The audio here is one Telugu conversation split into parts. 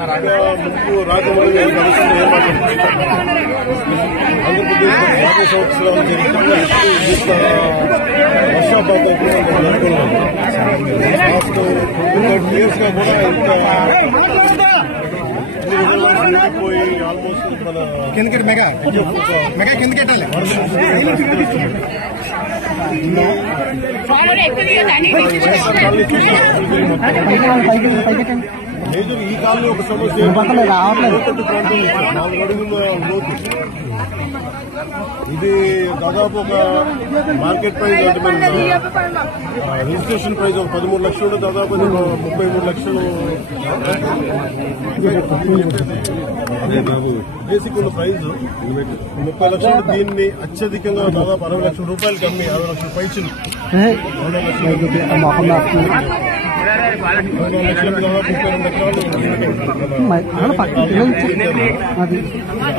ముందు రాజమౌళి గారి పరిశ్రమ ఆంధ్రప్రదేశ్ 50 సంవత్సరాలు చరిత్రలో వర్షాపాతం లాస్ట్ 20 years గా కూడా ఇంత పోయి ఆల్మోస్ట్ మన కిందకి మెగా కిందకెట్టాలి మేజర్ ఈ కాలంలో ఒక సమస్య లోతట్టు ప్రాంతం 4 అడుగుల లోతు. ఇది దాదాపు ఒక మార్కెట్ ప్రైస్ అంటే మన రిజిస్ట్రేషన్ ప్రైస్ ఒక 13 లక్షలు దాదాపు 33 లక్షలు బేసిక్ ఉన్న ప్రైజ్ 30 లక్షలు. దీన్ని అత్యధికంగా దాదాపు 60 లక్షల రూపాయలకి అమ్మి 60 లక్షల పైచులు 60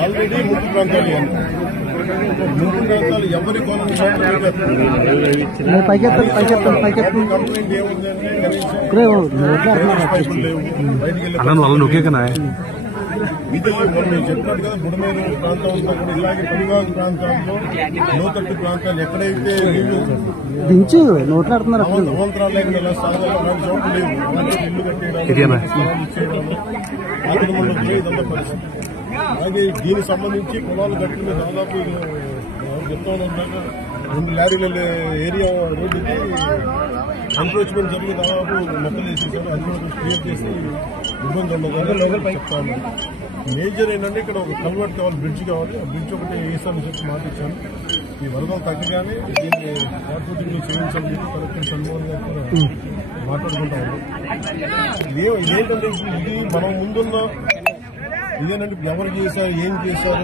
ఆల్రెడీ ముంపు ప్రాంతాలు ఎవరి కంప్లైంట్ ఏముందంటే ఇది మనం చెప్పినట్టు కదా బుడమేరు ప్రాంతం అంతా కూడా ఇలాగే పనివాగు ప్రాంతాల్లో లోతట్టు ప్రాంతాలు ఎక్కడైతే నీళ్లు అవంతరాలు లేకుండా ఇలా సాధారణ అలాంటి చోట్ల లేవు ఇల్లు కట్టేయడానికి ఇదంతా పరిస్థితి. అలాగే దీనికి సంబంధించి పొలాలు గట్టిన దాదాపు చెప్తా ఉన్నాక 2 లారీల ఏరియా రోడ్డుకి ఎన్క్రోచ్మెంట్ జరిగి దాదాపు మొక్కలు వేసేసారు. అది కూడా క్లియర్ చేసి ఇబ్బంది ఉండదు చెప్తాను. మేజర్ ఏంటంటే ఇక్కడ ఒక కన్వర్ట్ కావాలి, బ్రిడ్జ్ కావాలి. ఆ బ్రిడ్జ్ ఒకటి వేసామని చెప్పి మాటిచ్చాను. ఈ వరదలు తగ్గగానే దీన్ని వాటిని చేయించాలని చెప్పి కలెక్టర్ సన్మోహన్ గారు కూడా మాట్లాడుకుంటాము. ఇదేంటంటే ఇది మనం ముందున్న ఇదేనంటే ఎవరు చేశారు ఏం చేశారు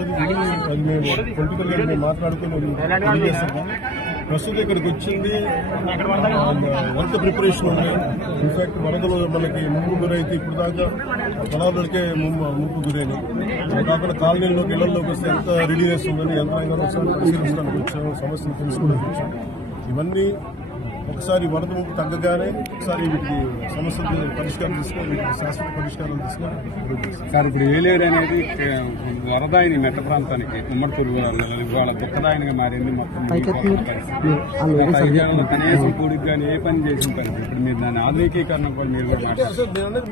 అది మేము పొలిటికల్ గా మేము మాట్లాడుకుని తెలియజేస్తాం. ప్రస్తుతం ఇక్కడికి వచ్చింది వరద ప్రిపరేషన్ ఉంది. ఇన్ఫాక్ట్ వరదలు మనకి ముంపు గురైతే ఇప్పుడు దాకా పొలాలకే ముంపు గురైనాయి. కాకుండా కాలనీలోకి ఇళ్లలోకి వస్తే ఎంత రెడీనెస్ ఉందని యంత్రాంగాన్ని ఒకసారి పరిశీలించడానికి వచ్చాము, సమస్యలు తెలుసుకోవడానికి వచ్చాము. ఇవన్నీ ఒకసారి వరద ముంపు తగ్గగానే ఒకసారి వీటికి సమస్యలు పరిష్కారం తీసుకొని శాశ్వత పరిష్కారం తీసుకొని సార్ ఇప్పుడు ఏలేరు అనేది వరదాయిని మెట్ట ప్రాంతానికి ఉమ్మడిపూర్ ఇవాళ బుక్కదాయనిగా మారింది. మొత్తం కనీసం కూడికి కానీ ఏ పని చేసిన పని ఇప్పుడు మీరు దాని ఆధునికీకరణ పని మీరు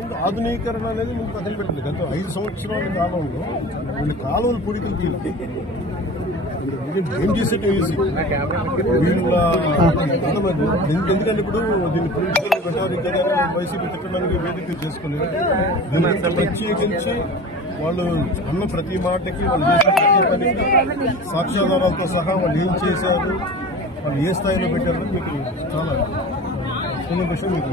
ముందు ఆధునీకరణ అనేది ముందు పక్కన పెట్టలేదు. గత 5 సంవత్సరాల కాలంలో వీళ్ళు కాలువలు పూడికలు తీయాలి ఏం చేసేట్టు ఈజీ వీళ్ళ ఎందుకంటే ఇప్పుడు దీన్ని పొలిటికల్ బెటారిక్ వైసీపీ తిట్టడానికి వేదిక చేసుకోలేదు. దీన్ని ప్రత్యేకించి వాళ్ళు అన్న ప్రతి మాటకి వాళ్ళు చేసిన ప్రతి పనికి సాక్ష్యాధారాలతో సహా వాళ్ళు ఏం చేశారు, వాళ్ళు ఏ స్థాయిలో పెట్టారని మీకు చాలా విషయం మీకు